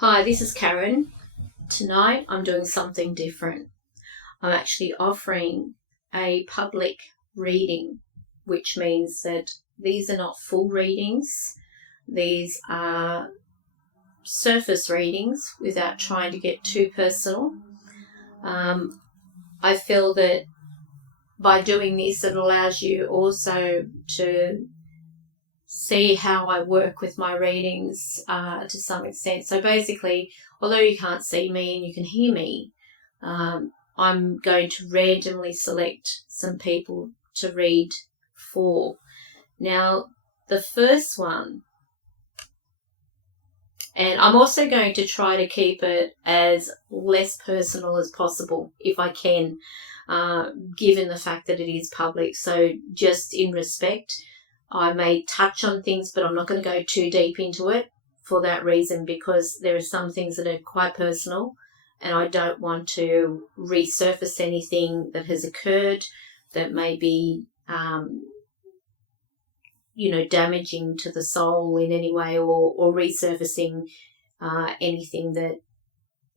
Hi, this is Karen. Tonight I'm doing something different. I'm actually offering a public reading, which means that these are not full readings. These are surface readings without trying to get too personal. I feel that by doing this, it allows you also to see how I work with my readings to some extent. So basically, although you can't see me and you can hear me, I'm going to randomly select some people to read for. Now, the first one, and I'm also going to try to keep it as less personal as possible if I can, given the fact that it is public. So just in respect, I may touch on things, but I'm not going to go too deep into it for that reason, because there are some things that are quite personal and I don't want to resurface anything that has occurred that may be, damaging to the soul in any way, or resurfacing anything that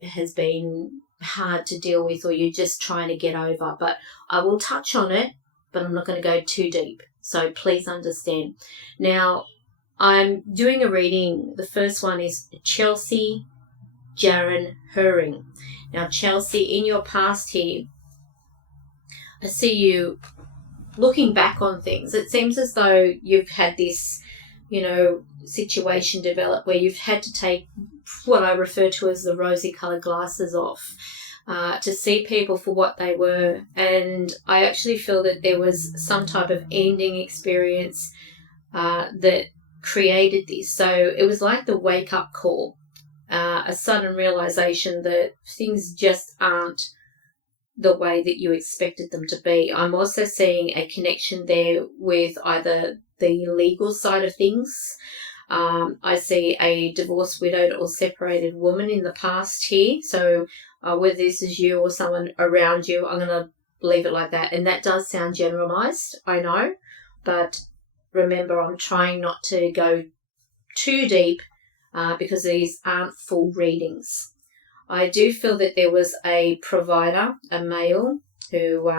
has been hard to deal with or you're just trying to get over. But I will touch on it, but I'm not going to go too deep. So please understand. Now, I'm doing a reading. The first one is Chelsea Jaren Herring. Now, Chelsea, in your past here, I see you looking back on things. It seems as though you've had this, situation develop where you've had to take what I refer to as the rosy-coloured glasses off. To see people for what they were. And I actually feel that there was some type of ending experience that created this. So it was like the wake-up call, a sudden realisation that things just aren't the way that you expected them to be. I'm also seeing a connection there with either the legal side of things. I see a divorced, widowed or separated woman in the past here. So whether this is you or someone around you, I'm going to leave it like that. And that does sound generalised, I know. But remember, I'm trying not to go too deep because these aren't full readings. I do feel that there was a provider, a male, who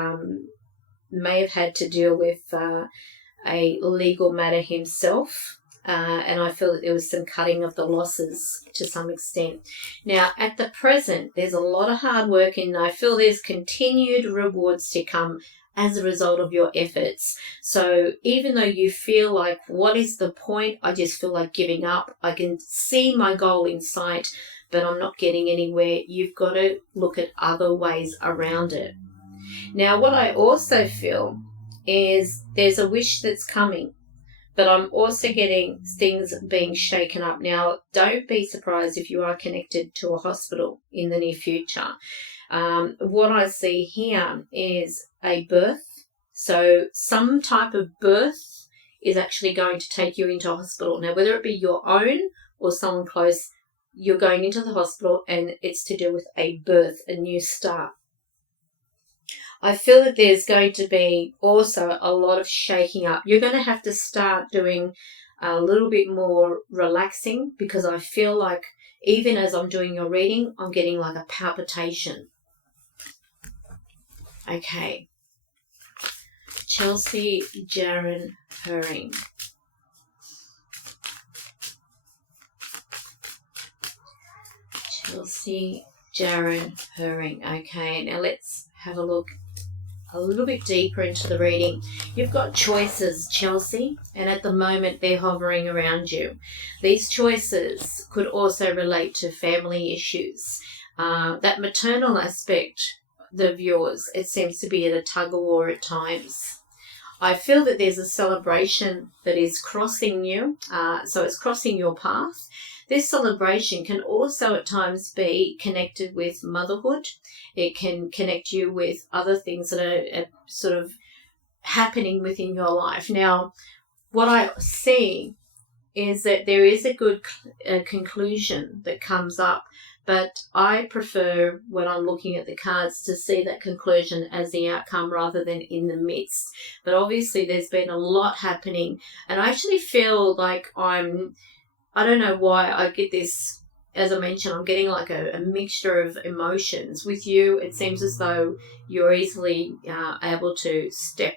may have had to deal with a legal matter himself. And I feel that there was some cutting of the losses to some extent. Now, at the present, there's a lot of hard work, and I feel there's continued rewards to come as a result of your efforts. So even though you feel like, what is the point? I just feel like giving up. I can see my goal in sight, but I'm not getting anywhere. You've got to look at other ways around it. Now, what I also feel is there's a wish that's coming, but I'm also getting things being shaken up. Now, don't be surprised if you are connected to a hospital in the near future. What I see here is a birth. So some type of birth is actually going to take you into a hospital. Now, whether it be your own or someone close, you're going into the hospital and it's to do with a birth, a new start. I feel that there's going to be also a lot of shaking up. You're going to have to start doing a little bit more relaxing, because I feel like even as I'm doing your reading, I'm getting like a palpitation. Okay. Chelsea Jaren Herring. Chelsea Jaren Herring. Okay, now let's have a look a little bit deeper into the reading. You've got choices, Chelsea, and at the moment they're hovering around you. These choices could also relate to family issues. That maternal aspect of yours, it seems to be at a tug of war at times. I feel that there's a celebration that is crossing you, so it's crossing your path. This celebration can also at times be connected with motherhood. It can connect you with other things that are sort of happening within your life. Now, what I see is that there is a good conclusion that comes up, but I prefer, when I'm looking at the cards, to see that conclusion as the outcome rather than in the midst. But obviously there's been a lot happening, and I actually feel like I don't know why I get this as I mentioned, I'm getting like a mixture of emotions. With you, it seems as though you're easily able to step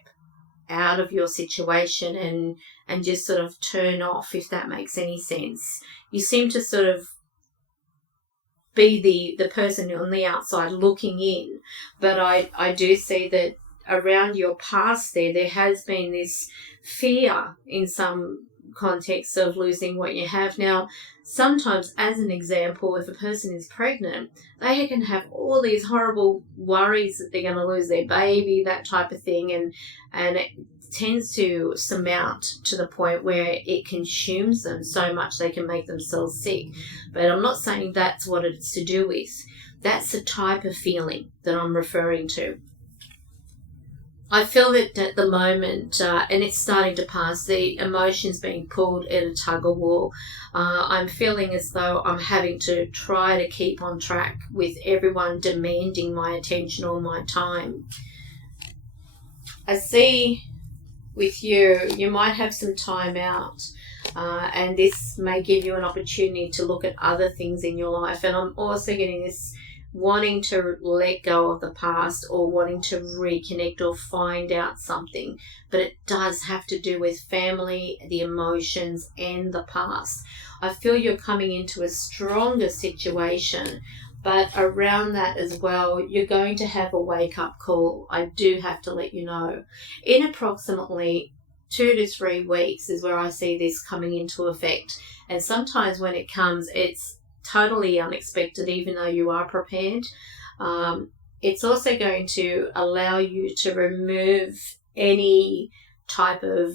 out of your situation and just sort of turn off, if that makes any sense. You seem to sort of be the person on the outside looking in, but I do see that around your past there has been this fear in some context of losing what you have. Now, sometimes, as an example, if a person is pregnant, they can have all these horrible worries that they're going to lose their baby, that type of thing, and it tends to surmount to the point where it consumes them so much they can make themselves sick. But I'm not saying that's what it's to do with. That's the type of feeling that I'm referring to. I feel that at the moment, and it's starting to pass, the emotions being pulled at a tug of war. I'm feeling as though I'm having to try to keep on track with everyone demanding my attention or my time. I see with you might have some time out, and this may give you an opportunity to look at other things in your life. And I'm also getting this wanting to let go of the past or wanting to reconnect or find out something, but it does have to do with family, the emotions, and the past. I feel you're coming into a stronger situation, but around that as well, you're going to have a wake-up call. I do have to let you know. In approximately 2 to 3 weeks is where I see this coming into effect. And sometimes when it comes, it's totally unexpected, even though you are prepared. It's also going to allow you to remove any type of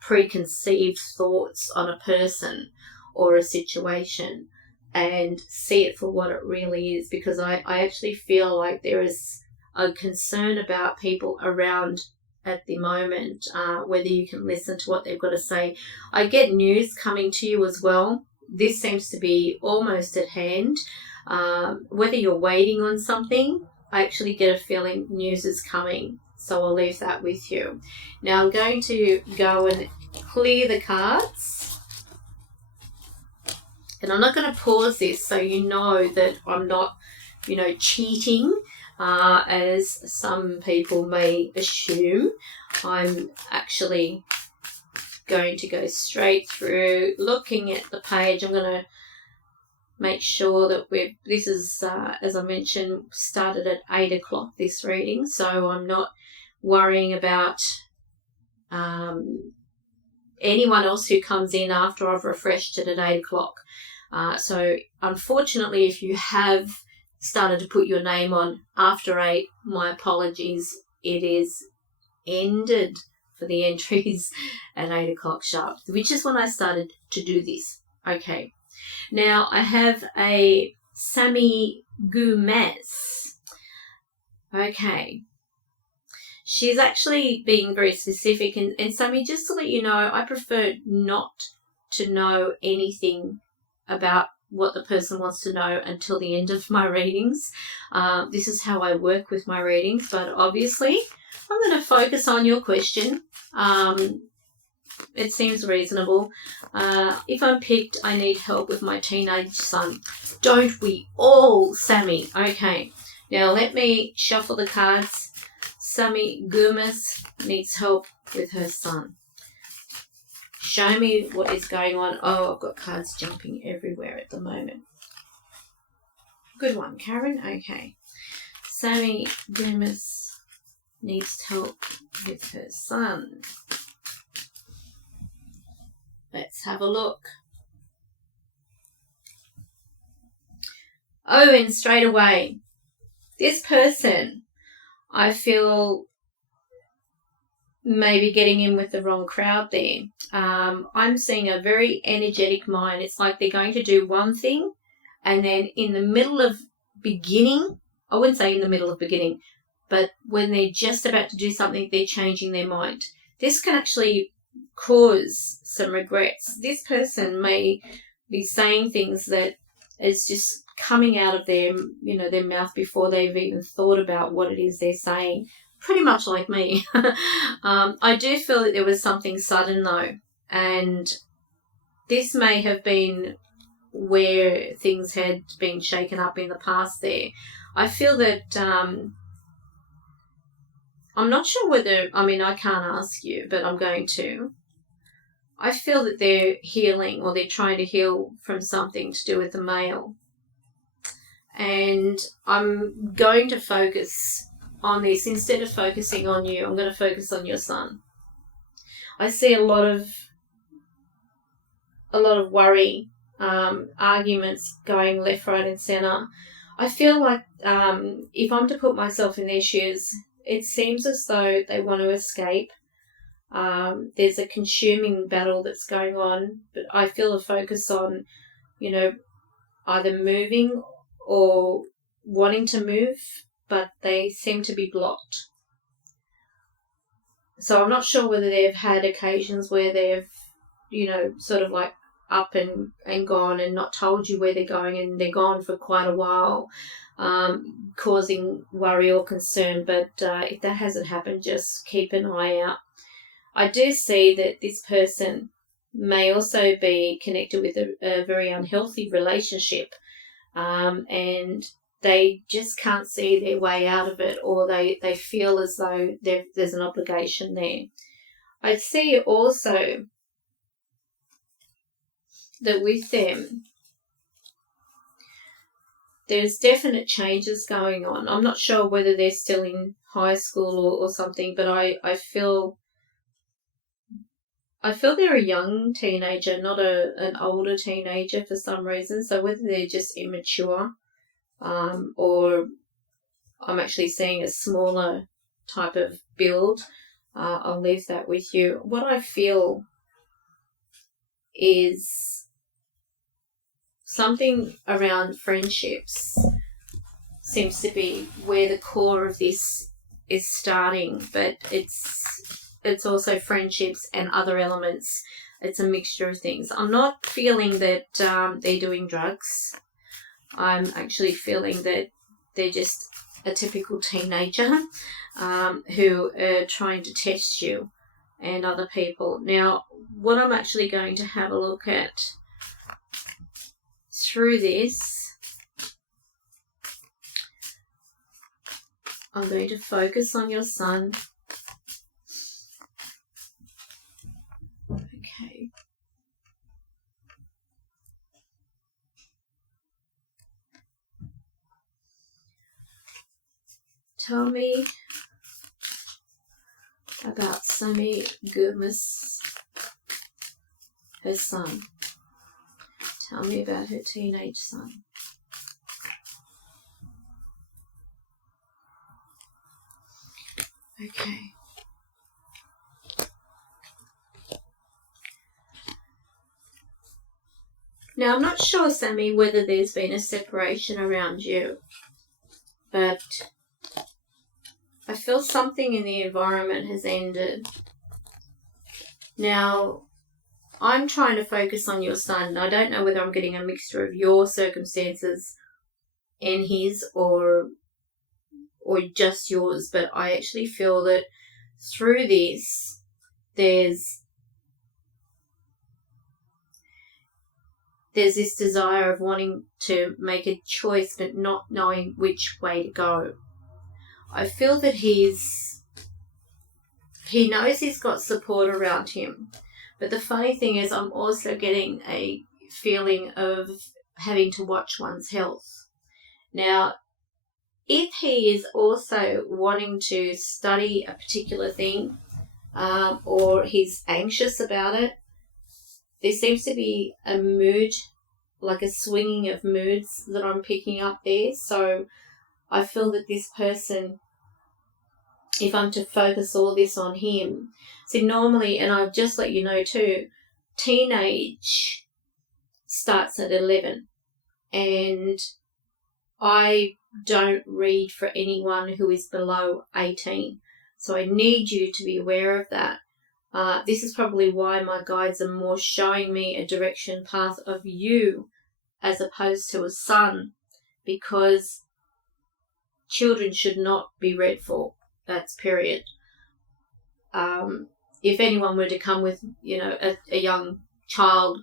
preconceived thoughts on a person or a situation and see it for what it really is, because I actually feel like there is a concern about people around at the moment, whether you can listen to what they've got to say. I get news coming to you as well. This seems to be almost at hand. Whether you're waiting on something, I actually get a feeling news is coming. So I'll leave that with you. Now I'm going to go and clear the cards. And I'm not going to pause this so you know that I'm not, cheating, as some people may assume. I'm actually going to go straight through, looking at the page. I'm going to make sure that this is, as I mentioned, started at 8 o'clock, this reading, so I'm not worrying about anyone else who comes in after I've refreshed it at 8 o'clock. So unfortunately, if you have started to put your name on after 8, my apologies. It is ended for the entries at 8 o'clock sharp, which is when I started to do this. Okay. Now I have a Sammy Gomez. Okay. She's actually being very specific, and Sammy, just to let you know, I prefer not to know anything about what the person wants to know until the end of my readings. This is how I work with my readings, but obviously I'm going to focus on your question. It seems reasonable. If I'm picked, I need help with my teenage son. Don't we all, Sammy? Okay, now let me shuffle the cards. Sammy Gomez needs help with her son. Show me what is going on. Oh, I've got cards jumping everywhere at the moment. Good one, Karen. Okay. Sammy Gomez needs help with her son. Let's have a look. Oh, and straight away, this person, I feel maybe getting in with the wrong crowd there. I'm seeing a very energetic mind. It's like they're going to do one thing, and then in the middle of beginning, I wouldn't say in the middle of beginning, but when they're just about to do something, they're changing their mind. This can actually cause some regrets. This person may be saying things that is just coming out of their mouth before they've even thought about what it is they're saying. Pretty much like me. I do feel that there was something sudden though, and this may have been where things had been shaken up in the past there. I feel that I'm not sure whether, I can't ask you, but I'm going to. I feel that they're healing, or they're trying to heal from something to do with the male. And I'm going to focus on this. Instead of focusing on you, I'm going to focus on your son. I see a lot of worry, arguments going left, right and centre. I feel like if I'm to put myself in their shoes, it seems as though they want to escape. There's a consuming battle that's going on, but I feel a focus on, either moving or wanting to move, but they seem to be blocked. So I'm not sure whether they've had occasions where they've, sort of like up and gone and not told you where they're going, and they're gone for quite a while, causing worry or concern. But if that hasn't happened, just keep an eye out. I do see that this person may also be connected with a very unhealthy relationship, and they just can't see their way out of it, or they feel as though there's an obligation there. I see also that with them, there's definite changes going on. I'm not sure whether they're still in high school or something, but I feel they're a young teenager, not an older teenager for some reason. So whether they're just immature, or I'm actually seeing a smaller type of build, I'll leave that with you. What I feel is something around friendships seems to be where the core of this is starting, but it's also friendships and other elements. It's a mixture of things. I'm not feeling that they're doing drugs. I'm actually feeling that they're just a typical teenager who are trying to test you and other people. Now, what I'm actually going to have a look at through this, I'm going to focus on your son. Okay. Tell me about Sammy Gurmas, her son. Tell me about her teenage son. Okay. Now, I'm not sure, Sammy, whether there's been a separation around you, but I feel something in the environment has ended. Now, I'm trying to focus on your son. I don't know whether I'm getting a mixture of your circumstances and his, or just yours, but I actually feel that through this, there's this desire of wanting to make a choice but not knowing which way to go. I feel that he knows he's got support around him. But the funny thing is, I'm also getting a feeling of having to watch one's health. Now, if he is also wanting to study a particular thing, or he's anxious about it, there seems to be a mood, like a swinging of moods that I'm picking up there. So I feel that this person, if I'm to focus all this on him, see, normally, and I've just let you know too, teenage starts at 11, and I don't read for anyone who is below 18. So I need you to be aware of that. This is probably why my guides are more showing me a direction path of you as opposed to a son, because children should not be read for. That's period. If anyone were to come with, a young child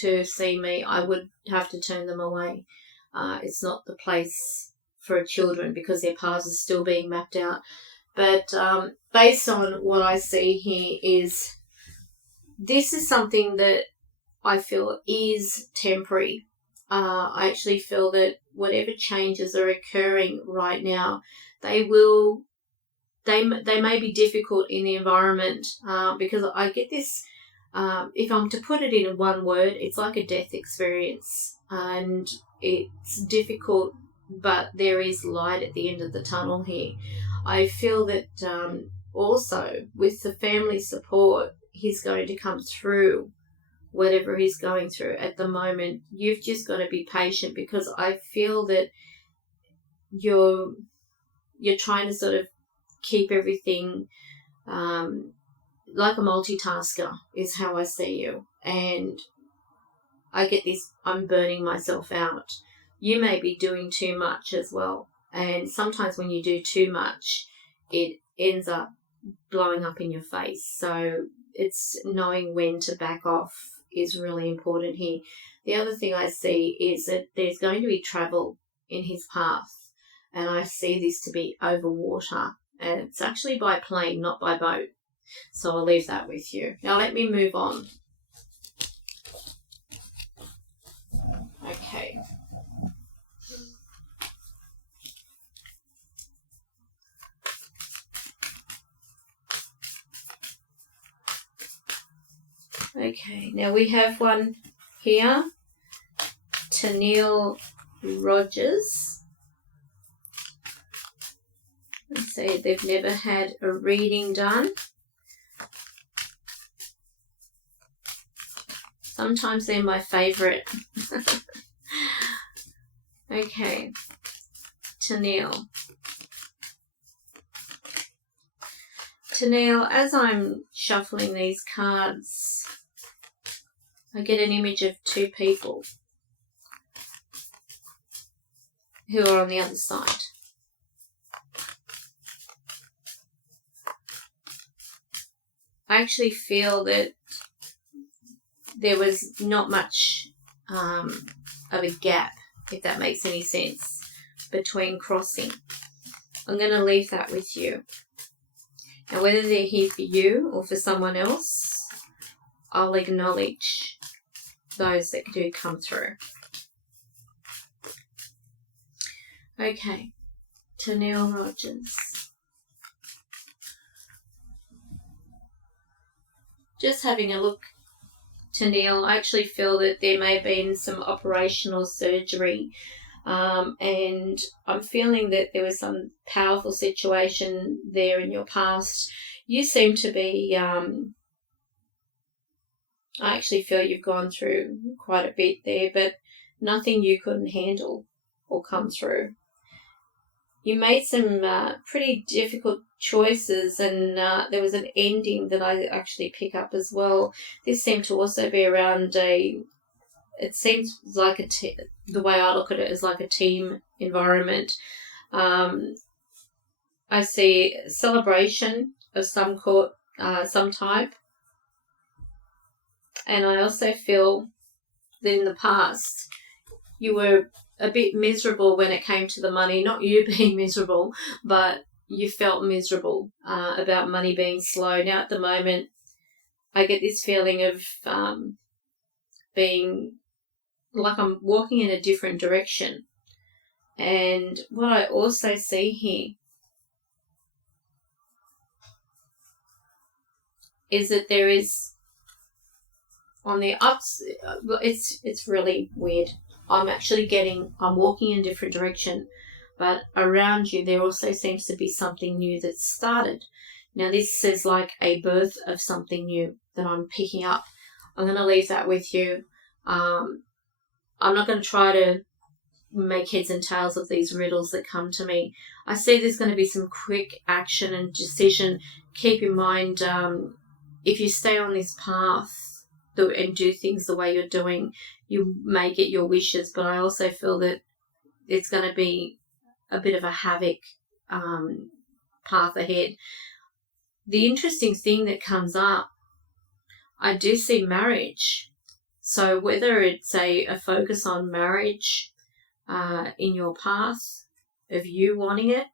to see me, I would have to turn them away. It's not the place for children because their paths are still being mapped out. But based on what I see here is this is something that I feel is temporary. I actually feel that whatever changes are occurring right now, they may be difficult in the environment because I get this, if I'm to put it in one word, it's like a death experience, and it's difficult, but there is light at the end of the tunnel here. I feel that also with the family support, he's going to come through whatever he's going through at the moment. You've just got to be patient, because I feel that you're trying to sort of keep everything like a multitasker is how I see you. And I get this, I'm burning myself out. You may be doing too much as well. And sometimes when you do too much, it ends up blowing up in your face. So it's knowing when to back off is really important here. The other thing I see is that there's going to be travel in his path. And I see this to be over water. And it's actually by plane, not by boat. So I'll leave that with you. Now let me move on. Okay. Okay, now we have one here, Tennille Rogers. Let's say they've never had a reading done. Sometimes they're my favourite. Okay, Tennille. Tennille, as I'm shuffling these cards, I get an image of two people who are on the other side. I actually feel that there was not much of a gap, if that makes any sense, between crossing. I'm going to leave that with you. And whether they're here for you or for someone else, I'll acknowledge those that do come through. Okay, Tennille Rogers. Just having a look, Tennille, I actually feel that there may have been some operational surgery, and I'm feeling that there was some powerful situation there in your past. You seem to be, I actually feel you've gone through quite a bit there, but nothing you couldn't handle or come through. You made some pretty difficult choices, and there was an ending that I actually pick up as well. This seemed to also be around it seems like the way I look at it is like a team environment. I see celebration of some type. And I also feel that in the past you were a bit miserable when it came to the money. Not you being miserable, but you felt miserable about money being slow. Now at the moment, I get this feeling of being like I'm walking in a different direction. And what I also see here is that there is on the ups, it's really weird. I'm walking in a different direction, but around you there also seems to be something new that's started. Now this is like a birth of something new that I'm picking up. I'm going to leave that with you. I'm not going to try to make heads and tails of these riddles that come to me. I see there's going to be some quick action and decision. Keep in mind, if you stay on this path and do things the way you're doing, you may get your wishes, but I also feel that it's going to be a bit of a havoc path ahead. The interesting thing that comes up, I do see marriage. So whether it's a focus on marriage in your path of you wanting it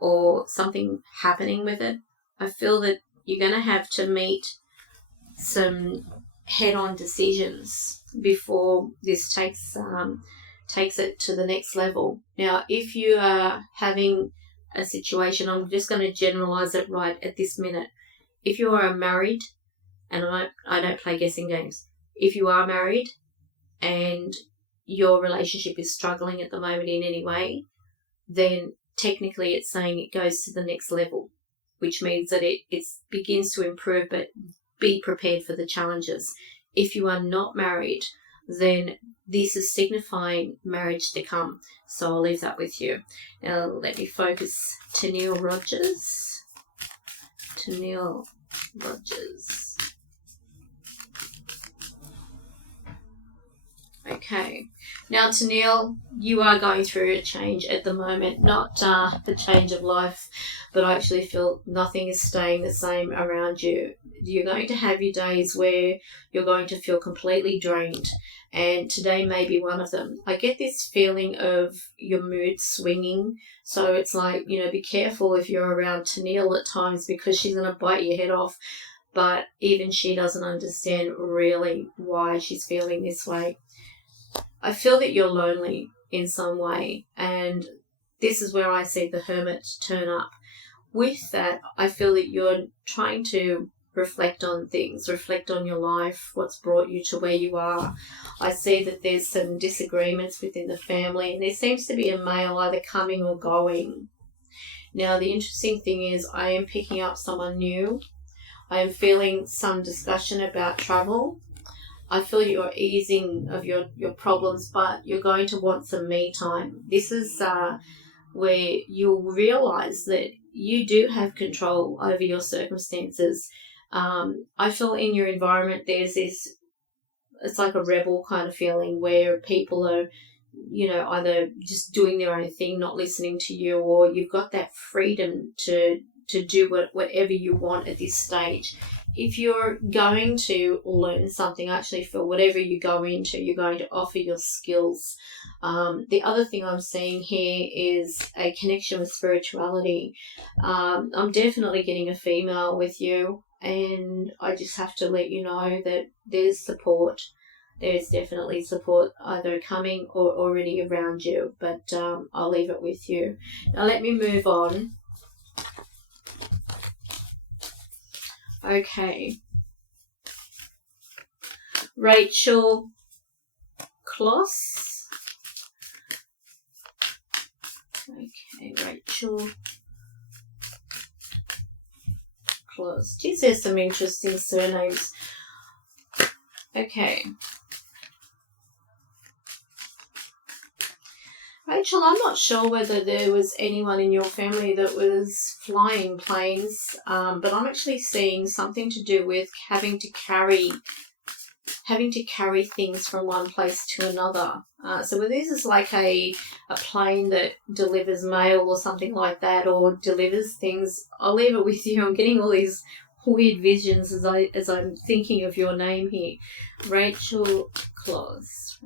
or something happening with it, I feel that you're going to have to meet some head-on decisions before this takes it to the next level. Now, if you are having a situation, I'm just going to generalize it right at this minute. If you are married, and I don't play guessing games, if you are married and your relationship is struggling at the moment in any way, then technically it's saying it goes to the next level, which means that it begins to improve, but be prepared for the challenges. If you are not married, then this is signifying marriage to come. So I'll leave that with you. Now let me focus to Neil Rogers. Okay. Now, Tanil, you are going through a change at the moment, not the change of life, but I actually feel nothing is staying the same around you. You're going to have your days where you're going to feel completely drained, and today may be one of them. I get this feeling of your mood swinging, so it's like, be careful if you're around Tanil at times, because she's going to bite your head off, but even she doesn't understand really why she's feeling this way. I feel that you're lonely in some way, and this is where I see the hermit turn up. With that, I feel that you're trying to reflect on things, reflect on your life, what's brought you to where you are. I see that there's some disagreements within the family, and there seems to be a male either coming or going. Now, the interesting thing is I am picking up someone new. I am feeling some discussion about travel. I feel you're easing of your problems, but you're going to want some me time. This is where you'll realise that you do have control over your circumstances. I feel in your environment there's this, it's like a rebel kind of feeling where people are, either just doing their own thing, not listening to you, or you've got that freedom to do whatever you want at this stage. If you're going to learn something, I actually feel whatever you go into, you're going to offer your skills. The other thing I'm seeing here is a connection with spirituality. I'm definitely getting a female with you, and I just have to let you know that there's support. There's definitely support either coming or already around you, but I'll leave it with you. Now let me move on. Okay. Rachel Kloss. Okay, Rachel Kloss. Geez, there's some interesting surnames. Okay. Rachel, I'm not sure whether there was anyone in your family that was flying planes, but I'm actually seeing something to do with having to carry things from one place to another. So whether this is like a plane that delivers mail or something like that, or delivers things, I'll leave it with you. I'm getting all these weird visions as I'm thinking of your name here. Rachel Kloss.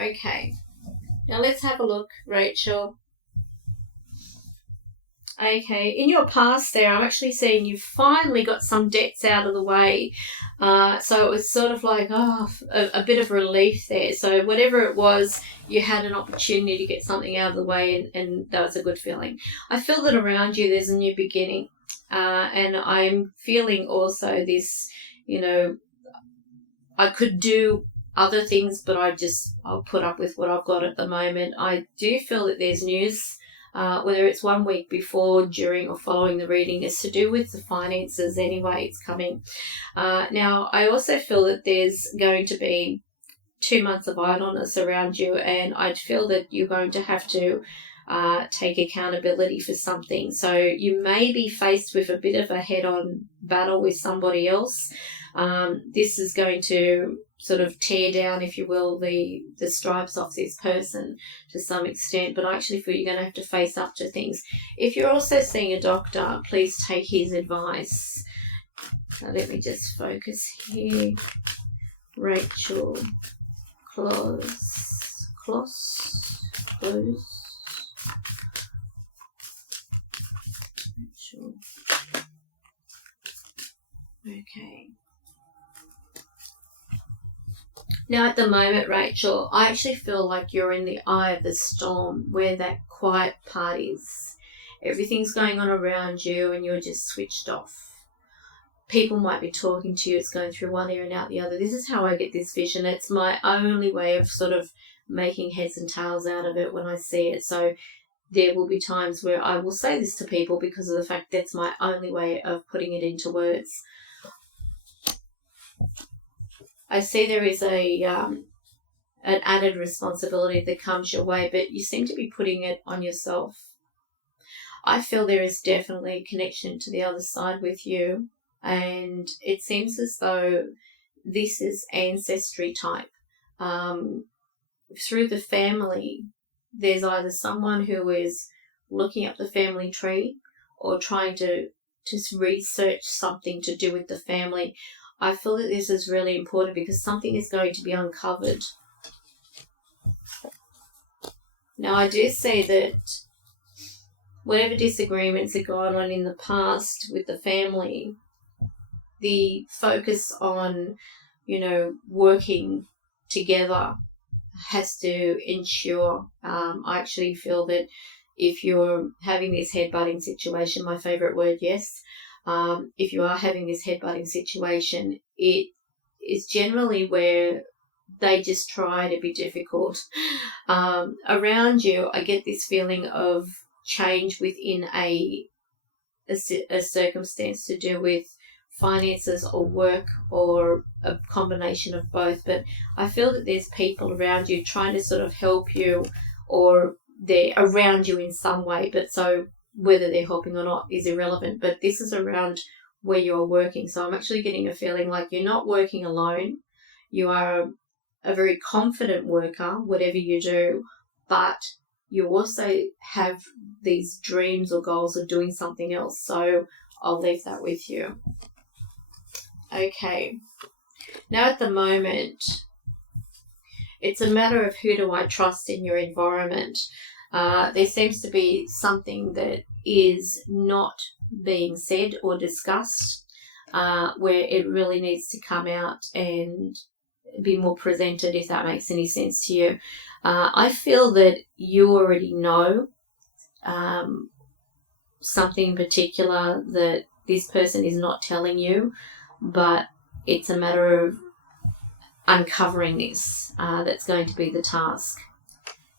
Okay, now let's have a look, Rachel. Okay, in your past there, I'm actually seeing you finally got some debts out of the way. So it was sort of like, a bit of relief there. So whatever it was, you had an opportunity to get something out of the way, and that was a good feeling. I feel that around you there's a new beginning. And I'm feeling also this, I could do other things, but I'll put up with what I've got at the moment. I do feel that there's news, whether it's 1 week before, during, or following the reading. It's to do with the finances anyway. It's coming. Now, I also feel that there's going to be 2 months of idleness around you, and I feel that you're going to have to take accountability for something. So you may be faced with a bit of a head-on battle with somebody else. This is going to sort of tear down, if you will, the stripes off this person to some extent, but I actually feel you're going to have to face up to things. If you're also seeing a doctor, please take his advice. Now let me just focus here. Rachel, close. Rachel. Okay. Now at the moment, Rachel, I actually feel like you're in the eye of the storm, where that quiet part is. Everything's going on around you and you're just switched off. People might be talking to you, it's going through one ear and out the other. This is how I get this vision. It's my only way of sort of making heads and tails out of it when I see it. So there will be times where I will say this to people because of the fact that's my only way of putting it into words. I see there is an added responsibility that comes your way, but you seem to be putting it on yourself. I feel there is definitely a connection to the other side with you, and it seems as though this is ancestry type. Through the family, there's either someone who is looking up the family tree or trying to just research something to do with the family. I feel that this is really important because something is going to be uncovered. Now, I do see that whatever disagreements have gone on in the past with the family, the focus on, working together has to ensure. I actually feel that if you're having this headbutting situation, my favourite word, yes, if you are having this headbutting situation, it is generally where they just try to be difficult. Around you, I get this feeling of change within a circumstance to do with finances or work or a combination of both. But I feel that there's people around you trying to sort of help you, or they're around you in some way. But so whether they're helping or not is irrelevant. But this is around where you're working. So I'm actually getting a feeling like you're not working alone. You are a very confident worker, whatever you do, but you also have these dreams or goals of doing something else. So I'll leave that with you. Okay. Now at the moment, it's a matter of who do I trust in your environment. There seems to be something that is not being said or discussed, where it really needs to come out and be more presented, if that makes any sense to you. I feel that you already know something in particular that this person is not telling you, but it's a matter of uncovering this. That's going to be the task.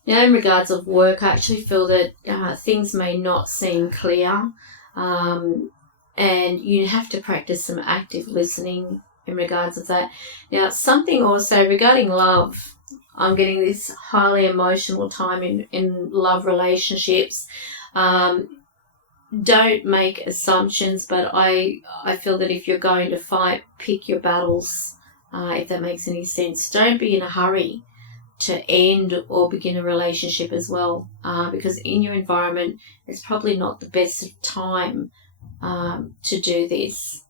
Now, in regards of work, I actually feel that things may not seem clear, and you have to practice some active listening in regards of that. Now, something also regarding love, I'm getting this highly emotional time in love relationships. Don't make assumptions, but I feel that if you're going to fight, pick your battles, if that makes any sense. Don't be in a hurry to end or begin a relationship as well, because in your environment, it's probably not the best time to do this.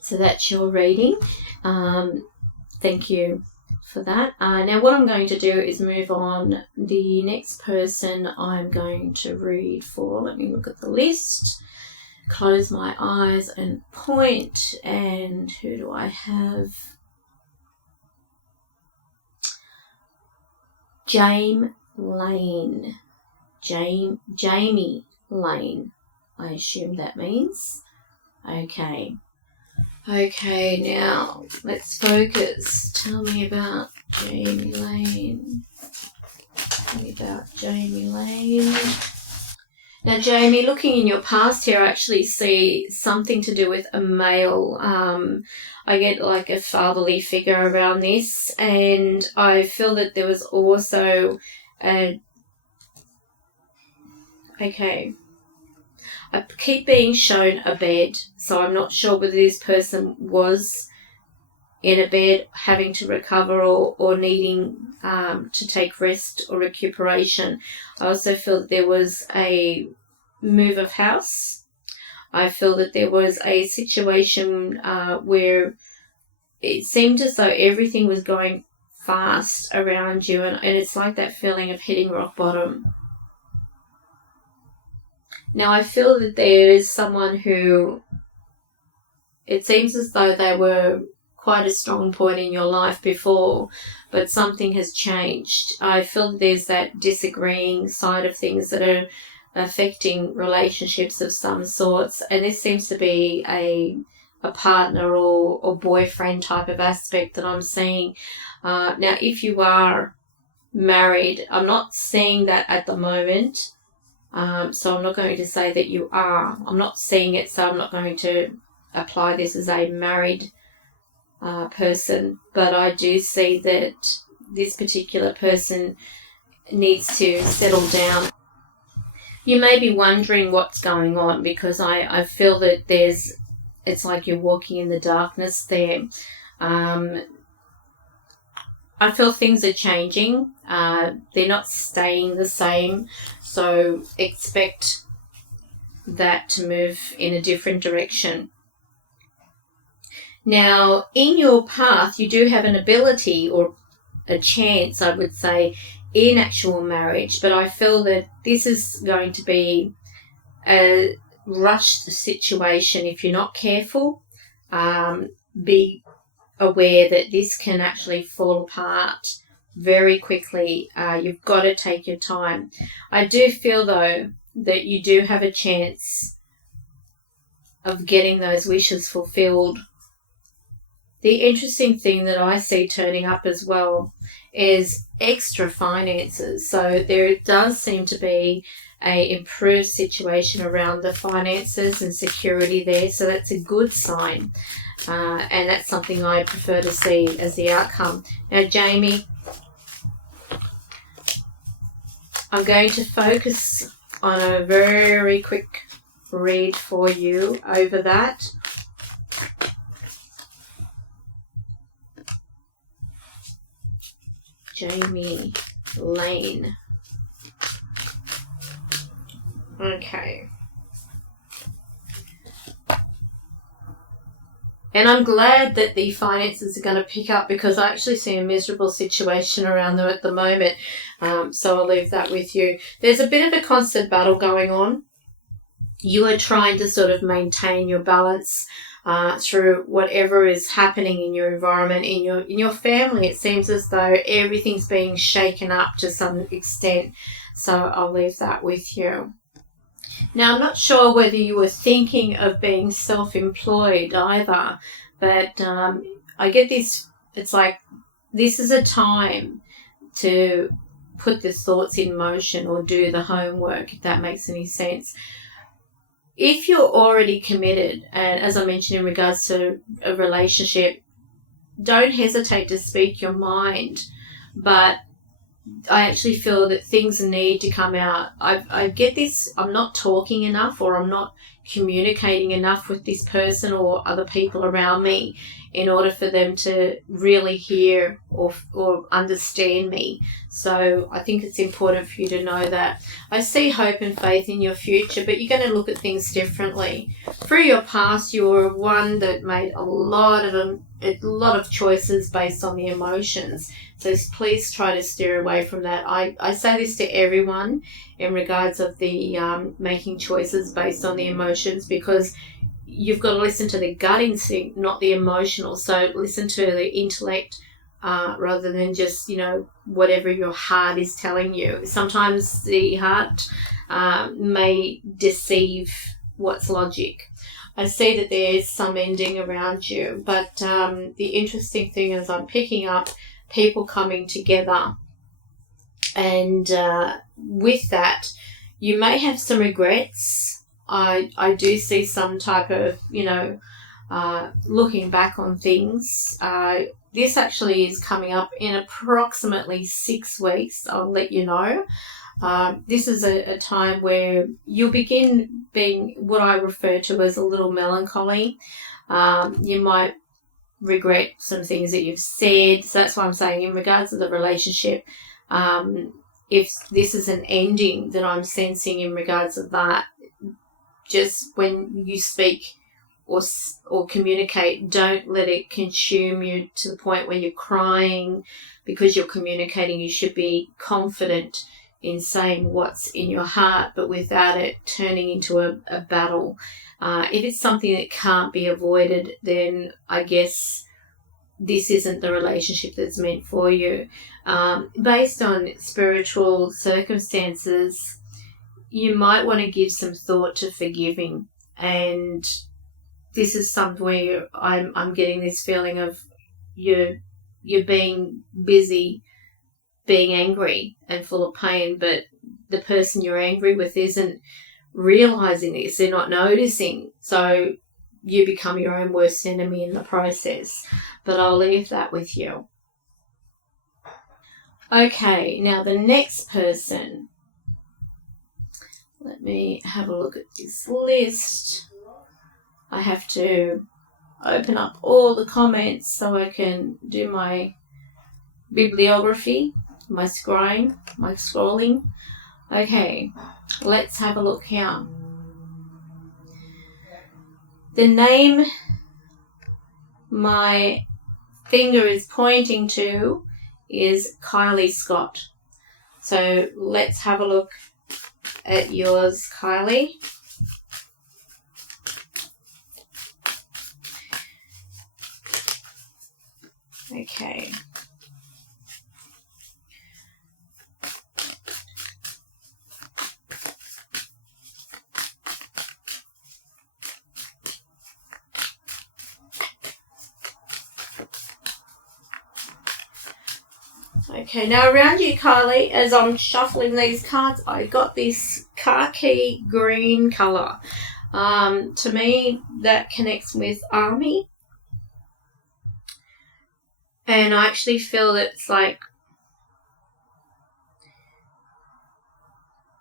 So that's your reading. Thank you for that. Now what I'm going to do is move on. The next person I'm going to read for, let me look at the list, close my eyes and point, and who do I have? Jamie Lane, I assume that means. Okay, now let's focus. Tell me about Jamie Lane. Now, Jamie, looking in your past here, I actually see something to do with a male. I get like a fatherly figure around this, and I feel that there was also I keep being shown a bed, so I'm not sure whether this person was in a bed having to recover or needing to take rest or recuperation. I also feel that there was a move of house. I feel that there was a situation where it seemed as though everything was going fast around you, and it's like that feeling of hitting rock bottom. Now, I feel that there is someone who, it seems as though they were quite a strong point in your life before, but something has changed. I feel that there's that disagreeing side of things that are affecting relationships of some sorts, and this seems to be a partner or boyfriend type of aspect that I'm seeing. Now, if you are married, I'm not seeing that at the moment, so I'm not going to say that you are. I'm not seeing it, so I'm not going to apply this as a married person, but I do see that this particular person needs to settle down. You may be wondering what's going on, because I feel that it's like you're walking in the darkness there. I feel things are changing. They're not staying the same, so expect that to move in a different direction. Now, in your path, you do have an ability or a chance, I would say, in actual marriage, but I feel that this is going to be a rushed situation if you're not careful. Be aware that this can actually fall apart very quickly. You've got to take your time. I do feel, though, that you do have a chance of getting those wishes fulfilled. The interesting thing that I see turning up as well is extra finances. So there does seem to be a improved situation around the finances and security there. So that's a good sign. And that's something I prefer to see as the outcome. Now, Jamie, I'm going to focus on a very quick read for you over that. Jamie Lane. Okay. And I'm glad that the finances are going to pick up, because I actually see a miserable situation around them at the moment. So I'll leave that with you. There's a bit of a constant battle going on. You are trying to sort of maintain your balance through whatever is happening in your environment, in your family. It seems as though everything's being shaken up to some extent. So I'll leave that with you. Now, I'm not sure whether you were thinking of being self-employed either, but I get this, it's like this is a time to put the thoughts in motion or do the homework, if that makes any sense. If you're already committed, and as I mentioned in regards to a relationship, don't hesitate to speak your mind, but I actually feel that things need to come out. I get this, I'm not talking enough, or I'm not communicating enough with this person or other people around me in order for them to really hear or understand me. So I think it's important for you to know that. I see hope and faith in your future, but you're going to look at things differently. Through your past, you were one that made a lot of choices based on the emotions. So please try to steer away from that. I say this to everyone in regards of the making choices based on the emotions, because you've got to listen to the gut instinct, not the emotional. So listen to the intellect rather than just, whatever your heart is telling you. Sometimes the heart may deceive what's logic. I see that there's some ending around you, but the interesting thing is I'm picking up people coming together, and with that, you may have some regrets. I do see some type of, looking back on things. This actually is coming up in approximately 6 weeks. I'll let you know. This is a time where you'll begin being what I refer to as a little melancholy. You might regret some things that you've said. So that's why I'm saying in regards to the relationship, if this is an ending that I'm sensing in regards of that, just when you speak or communicate, don't let it consume you to the point where you're crying because you're communicating. You should be confident in saying what's in your heart, but without it turning into a battle. If it's something that can't be avoided, then I guess this isn't the relationship that's meant for you. Based on spiritual circumstances, you might want to give some thought to forgiving. And this is something where I'm getting this feeling of you're being busy being angry and full of pain, but the person you're angry with isn't realizing this. They're not noticing. So you become your own worst enemy in the process. But I'll leave that with you. Okay, now the next person. Let me have a look at this list. I have to open up all the comments so I can do my bibliography, my scrolling. Okay, let's have a look here. The name my finger is pointing to is Kylie Scott. So let's have a look at yours, Kylie. Okay. Okay, now around you, Kylie, as I'm shuffling these cards, I got this khaki green colour. To me, that connects with army. And I actually feel that it's like,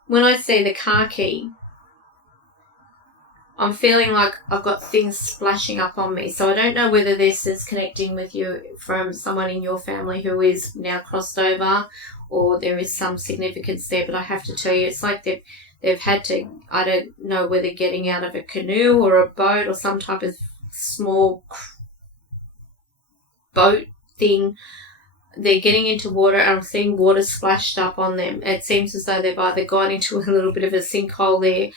when I see the khaki, I'm feeling like I've got things splashing up on me. So I don't know whether this is connecting with you from someone in your family who is now crossed over, or there is some significance there. But I have to tell you, it's like they've had to, I don't know whether getting out of a canoe or a boat or some type of small boat thing. They're getting into water and I'm seeing water splashed up on them. It seems as though they've either gone into a little bit of a sinkhole there,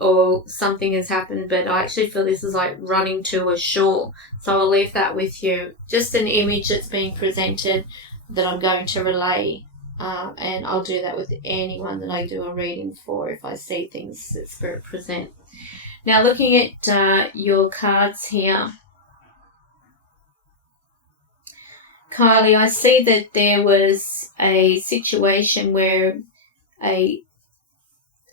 or something has happened, but I actually feel this is like running to a shore. So I'll leave that with you. Just an image that's being presented that I'm going to relay, and I'll do that with anyone that I do a reading for if I see things that Spirit present. Now looking at your cards here, Kylie, I see that there was a situation where a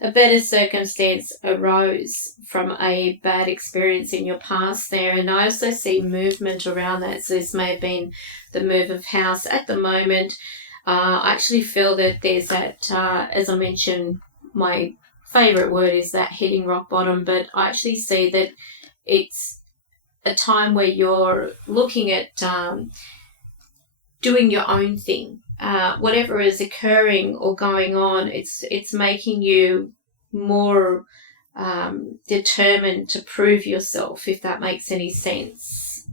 better circumstance arose from a bad experience in your past there, and I also see movement around that. So this may have been the move of house at the moment. I actually feel that there's that, as I mentioned, my favourite word is that hitting rock bottom, but I actually see that it's a time where you're looking at doing your own thing. Whatever is occurring or going on, it's making you more determined to prove yourself, if that makes any sense.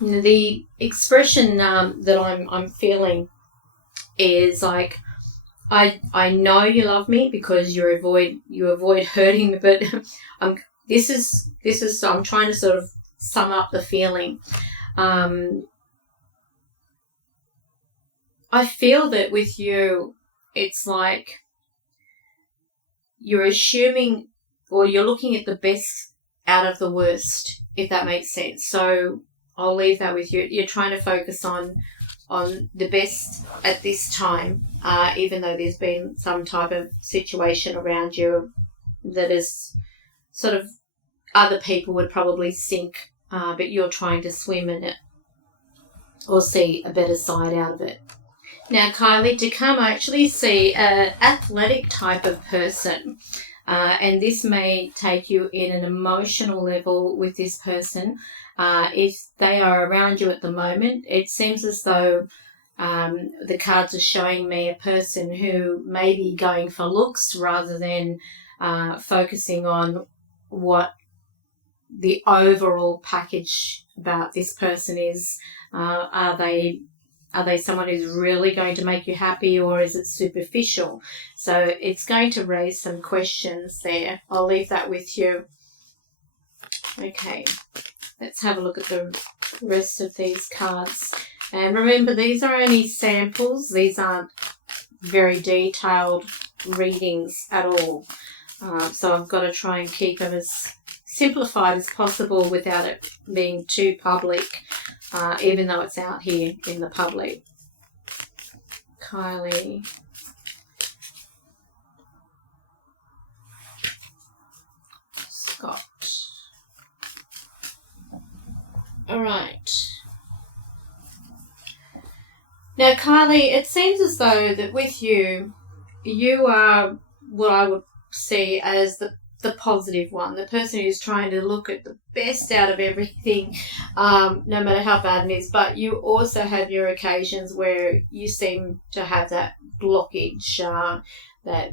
The expression that I'm feeling is like, I know you love me because you avoid hurting me, but I'm trying to sort of sum up the feeling. I feel that with you, it's like you're assuming or you're looking at the best out of the worst, if that makes sense. So I'll leave that with you. You're trying to focus on the best at this time, even though there's been some type of situation around you that is sort of other people would probably sink, but you're trying to swim in it or see a better side out of it. Now, Kylie, to come, I actually see an athletic type of person, and this may take you in an emotional level with this person. If they are around you at the moment, it seems as though the cards are showing me a person who may be going for looks rather than focusing on what the overall package about this person is. Are they someone who's really going to make you happy, or is it superficial? So it's going to raise some questions there. I'll leave that with you. Okay, let's have a look at the rest of these cards. And remember, these are only samples. These aren't very detailed readings at all. So I've got to try and keep them as simplified as possible without it being too public, even though it's out here in the public. Kylie. Scott. All right. Now, Kylie, it seems as though that with you, you are what I would see as the positive one, the person who's trying to look at the best out of everything, no matter how bad it is. But you also have your occasions where you seem to have that blockage, that,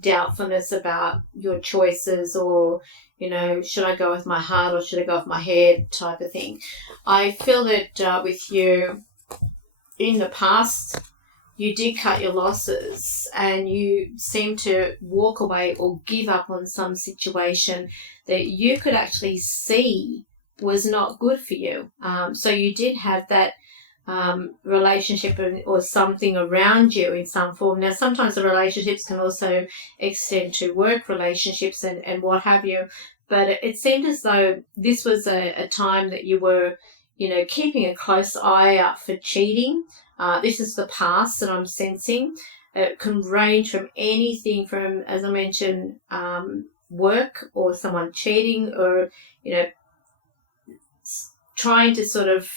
doubtfulness about your choices, or, should I go with my heart or should I go with my head type of thing. I feel that with you in the past, you did cut your losses and you seem to walk away or give up on some situation that you could actually see was not good for you. So you did have that relationship or something around you in some form. Now, sometimes the relationships can also extend to work relationships and what have you. But it seemed as though this was a time that you were, keeping a close eye out for cheating. This is the past that I'm sensing. It can range from anything from, as I mentioned, work or someone cheating, or, trying to sort of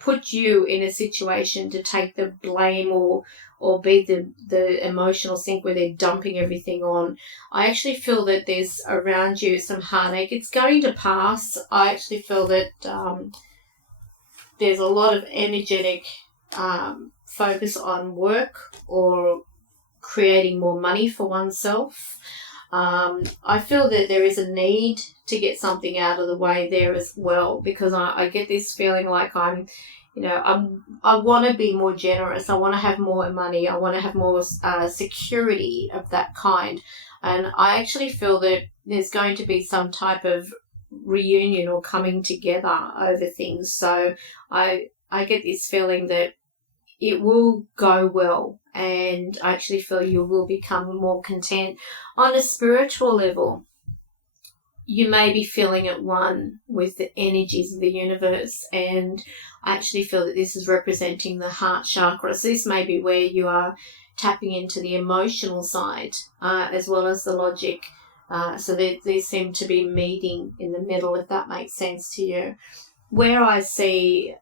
put you in a situation to take the blame or be the emotional sink where they're dumping everything on. I actually feel that there's around you some heartache. It's going to pass. I actually feel that there's a lot of energetic focus on work or creating more money for oneself. I feel that there is a need to get something out of the way there as well, because I get this feeling like I want to be more generous. I want to have more money. I want to have more security of that kind. And I actually feel that there's going to be some type of reunion or coming together over things. So I get this feeling that it will go well, and I actually feel you will become more content. On a spiritual level, you may be feeling at one with the energies of the universe, and I actually feel that this is representing the heart chakra. So this may be where you are tapping into the emotional side as well as the logic. So they seem to be meeting in the middle, if that makes sense to you. Where I see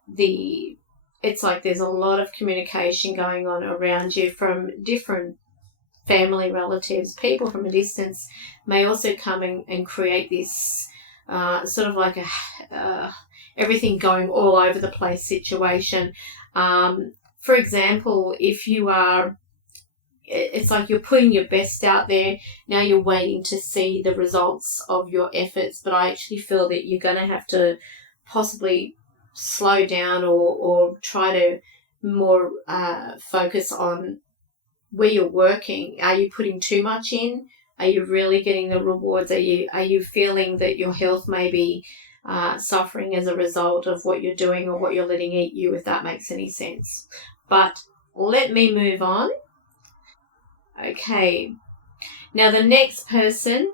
it's like there's a lot of communication going on around you from different family relatives. People from a distance may also come and create this sort of like a everything going all over the place situation. For example, if you are, it's like you're putting your best out there. Now you're waiting to see the results of your efforts, but I actually feel that you're going to have to possibly slow down or try to more focus on where you're working. Are you putting too much in? Are you really getting the rewards? Are you feeling that your health may be suffering as a result of what you're doing or what you're letting eat you, if that makes any sense? But let me move on. Okay. Now the next person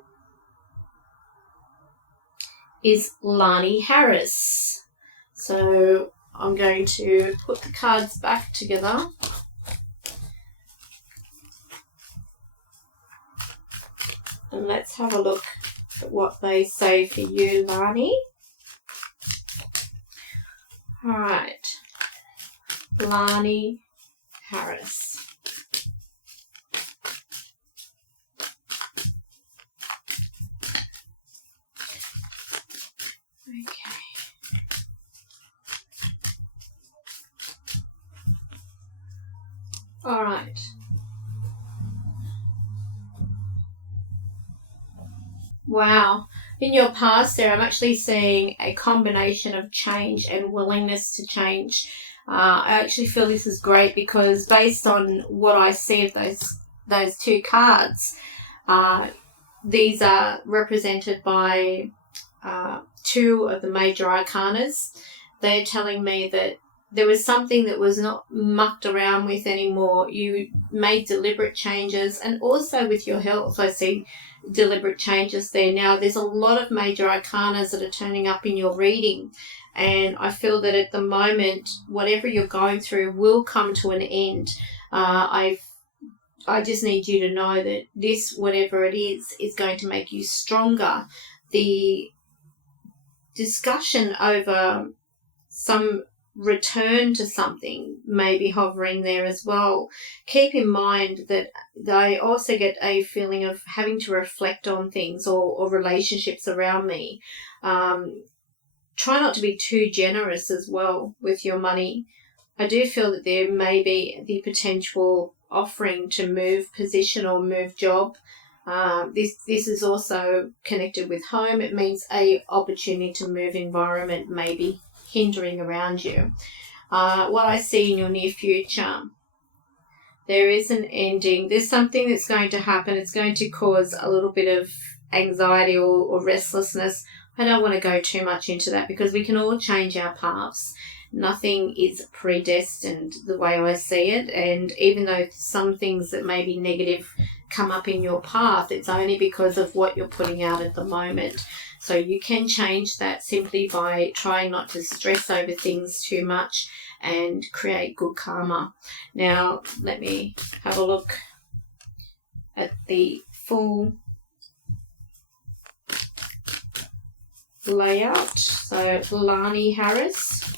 is Lani Harris. So I'm going to put the cards back together. And let's have a look at what they say for you, Lani. All right. Lani Harris. Okay. All right. Wow. In your past there, I'm actually seeing a combination of change and willingness to change. I actually feel this is great because based on what I see of those two cards, these are represented by two of the major arcanas. They're telling me that there was something that was not mucked around with anymore. You made deliberate changes, and also with your health, I see deliberate changes there. Now, there's a lot of major arcanas that are turning up in your reading, and I feel that at the moment, whatever you're going through will come to an end. I just need you to know that this, whatever it is going to make you stronger. The discussion over some return to something may be hovering there as well. Keep in mind that I also get a feeling of having to reflect on things or relationships around me. Try not to be too generous as well with your money. I do feel that there may be the potential offering to move position or move job. This is also connected with home. It means a opportunity to move environment may be hindering around you. What I see in your near future, there is an ending. There's something that's going to happen. It's going to cause a little bit of anxiety or restlessness. I don't want to go too much into that because we can all change our paths. Nothing is predestined the way I see it, and even though some things that may be negative come up in your path, it's only because of what you're putting out at the moment. So you can change that simply by trying not to stress over things too much and create good karma. Now, let me have a look at the full layout. So, Lani Harris.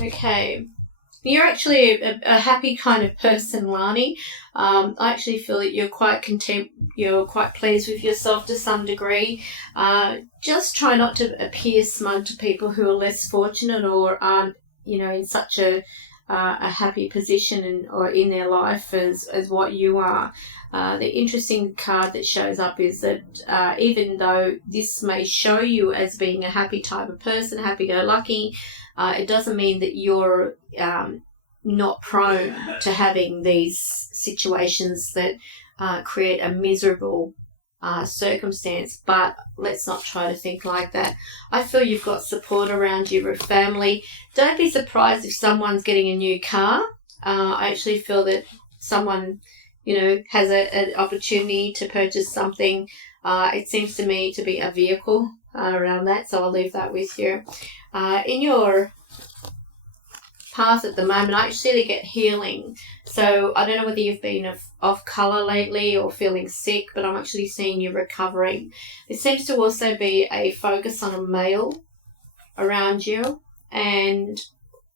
Okay. You're actually a happy kind of person, Lani. I actually feel that you're quite content. You're quite pleased with yourself to some degree. Just try not to appear smug to people who are less fortunate or aren't, in such a happy position or in their life as what you are. The interesting card that shows up is that even though this may show you as being a happy type of person, happy-go-lucky, it doesn't mean that you're not prone to having these situations that create a miserable circumstance. But let's not try to think like that. I feel you've got support around you with family. Don't be surprised if someone's getting a new car. I actually feel that someone, has an opportunity to purchase something. It seems to me to be a vehicle around that, so I'll leave that with you. In your path at the moment, I actually get healing. So I don't know whether you've been off colour lately or feeling sick, but I'm actually seeing you recovering. There seems to also be a focus on a male around you and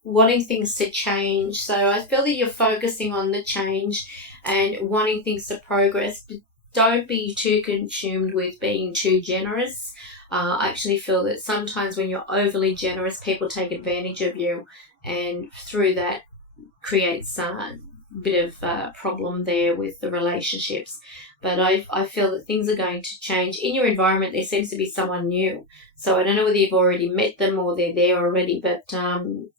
wanting things to change. So I feel that you're focusing on the change and wanting things to progress, but don't be too consumed with being too generous. I actually feel that sometimes when you're overly generous, people take advantage of you, and through that creates a bit of problem there with the relationships. But I feel that things are going to change. In your environment, there seems to be someone new. So I don't know whether you've already met them or they're there already, but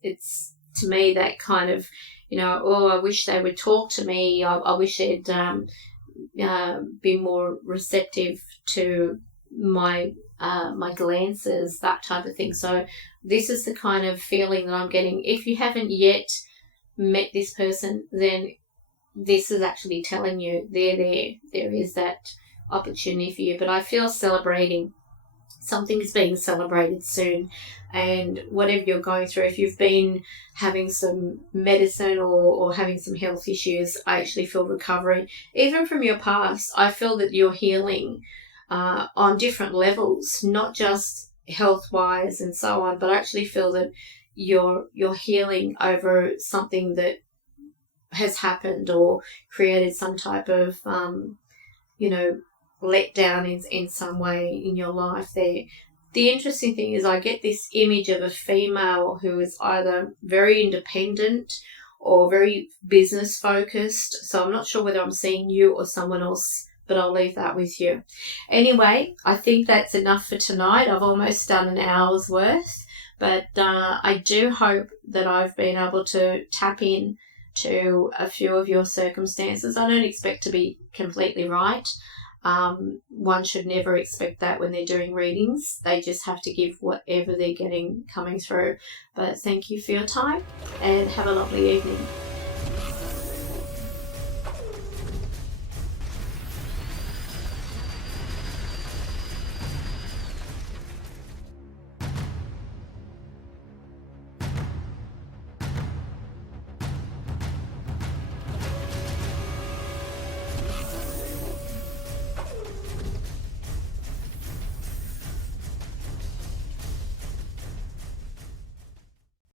it's, to me, that kind of, I wish they would talk to me. I wish they'd be more receptive to my glances, that type of thing. So this is the kind of feeling that I'm getting. If you haven't yet met this person, then this is actually telling you they're there. There is that opportunity for you. But I feel celebrating. Something's being celebrated soon. And whatever you're going through, if you've been having some medicine or having some health issues, I actually feel recovery. Even from your past, I feel that you're healing on different levels, not just health-wise and so on, but I actually feel that you're healing over something that has happened or created some type of, letdown in some way in your life there. The interesting thing is I get this image of a female who is either very independent or very business focused. So I'm not sure whether I'm seeing you or someone else, but I'll leave that with you. Anyway, I think that's enough for tonight. I've almost done an hour's worth, but I do hope that I've been able to tap in to a few of your circumstances. I don't expect to be completely right. One should never expect that when they're doing readings. They just have to give whatever they're getting coming through. But thank you for your time and have a lovely evening.